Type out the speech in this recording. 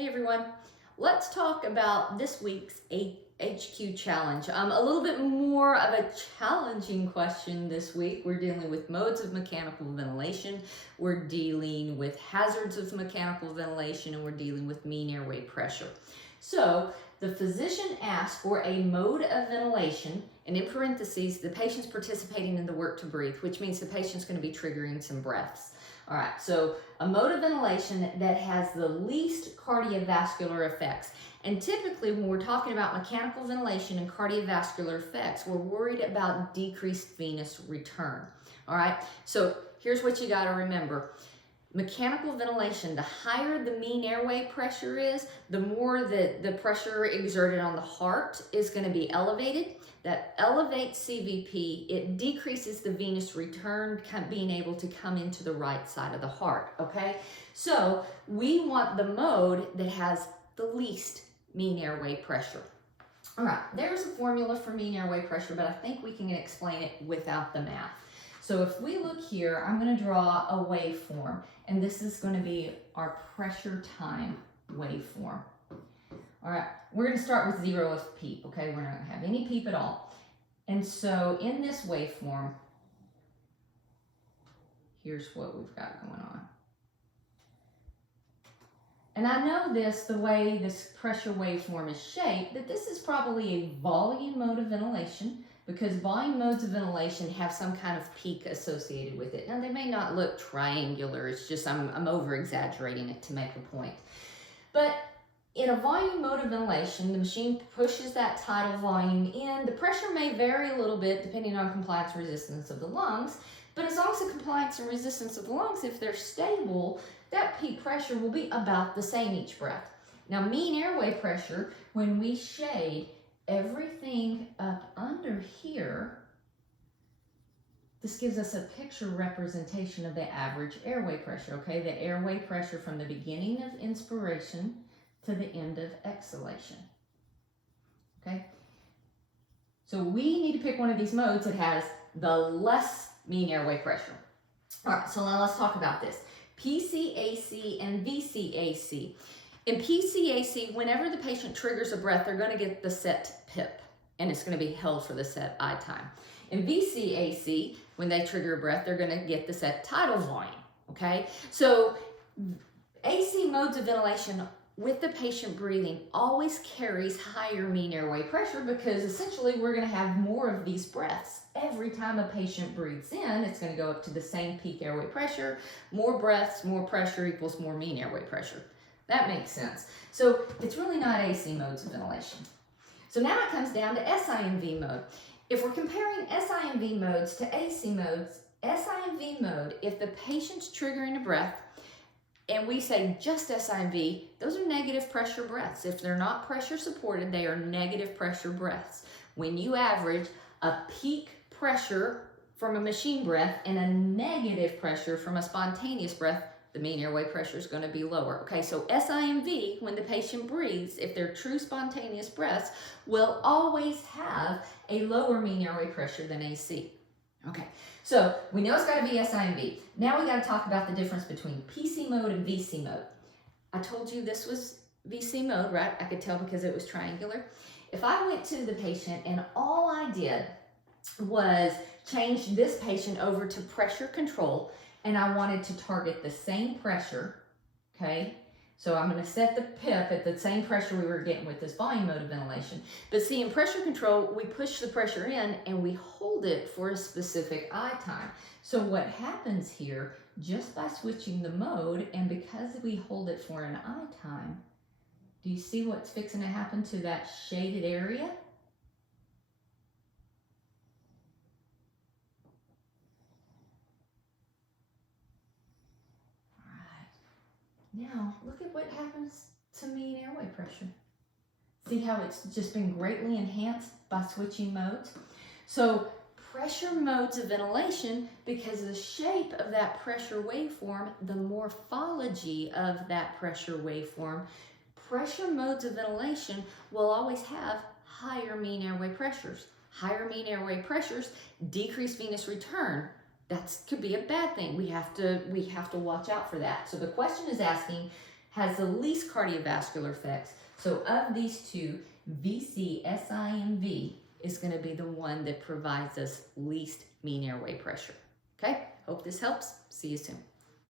Hey everyone, let's talk about this week's HQ challenge. A little bit more of a challenging question this week. We're dealing with modes of mechanical ventilation, we're dealing with hazards of mechanical ventilation, and we're dealing with mean airway pressure. So the physician asked for a mode of ventilation, and in parentheses, the patient's participating in the work to breathe, which means the patient's going to be triggering some breaths. All right, so a mode of ventilation that has the least cardiovascular effects. And typically when we're talking about mechanical ventilation and cardiovascular effects, we're worried about decreased venous return. All right, so here's what you got to remember. Mechanical ventilation, the higher the mean airway pressure is, the more the pressure exerted on the heart is going to be elevated. That elevates CVP, it decreases the venous return, being able to come into the right side of the heart, okay? So we want the mode that has the least mean airway pressure. All right, there's a formula for mean airway pressure, but I think we can explain it without the math. So if we look here, I'm going to draw a waveform, and this is going to be our pressure time waveform. All right, we're going to start with 0 as peep, okay? We're not going to have any peep at all. And so in this waveform, here's what we've got going on. And I know this, the way this pressure waveform is shaped, that this is probably a volume mode of ventilation, because volume modes of ventilation have some kind of peak associated with it. Now, they may not look triangular, it's just I'm over-exaggerating it to make a point. But in a volume mode of ventilation, the machine pushes that tidal volume in. The pressure may vary a little bit depending on compliance and resistance of the lungs, but as long as the compliance and resistance of the lungs, if they're stable, that peak pressure will be about the same each breath. Now, mean airway pressure, when we shade everything up under here, this gives us a picture representation of the average airway pressure, okay? The airway pressure from the beginning of inspiration to the end of exhalation, okay? So we need to pick one of these modes that has the less mean airway pressure. All right, so now let's talk about this. PCAC and VCAC. In PCAC, whenever the patient triggers a breath, they're going to get the set PIP, and it's going to be held for the set I time. In VCAC, when they trigger a breath, they're going to get the set tidal volume, okay? So AC modes of ventilation with the patient breathing always carries higher mean airway pressure, because essentially we're going to have more of these breaths. Every time a patient breathes in, it's going to go up to the same peak airway pressure. More breaths, more pressure equals more mean airway pressure. That makes sense. So it's really not AC modes of ventilation. So now it comes down to SIMV mode. If we're comparing SIMV modes to AC modes, SIMV mode, if the patient's triggering a breath, and we say just SIMV, those are negative pressure breaths. If they're not pressure supported, they are negative pressure breaths. When you average a peak pressure from a machine breath and a negative pressure from a spontaneous breath, the mean airway pressure is going to be lower. Okay, so SIMV, when the patient breathes, if they're true spontaneous breaths, will always have a lower mean airway pressure than AC. Okay, so we know it's got to be SIMV. Now we got to talk about the difference between PC mode and VC mode. I told you this was VC mode, right? I could tell because it was triangular. If I went to the patient and all I did was change this patient over to pressure control, and I wanted to target the same pressure, okay? So I'm going to set the PIP at the same pressure we were getting with this volume mode of ventilation. But see, in pressure control, we push the pressure in and we hold it for a specific I time. So what happens here, just by switching the mode, and because we hold it for an I time, do you see what's fixing to happen to that shaded area? Now, look at what happens to mean airway pressure. See how it's just been greatly enhanced by switching modes? So pressure modes of ventilation, because of the shape of that pressure waveform, the morphology of that pressure waveform, pressure modes of ventilation will always have higher mean airway pressures. Higher mean airway pressures decrease venous return. That could be a bad thing. We have to watch out for that. So the question is asking, has the least cardiovascular effects. So of these two, VCSIMV is going to be the one that provides us least mean airway pressure. Okay, hope this helps. See you soon.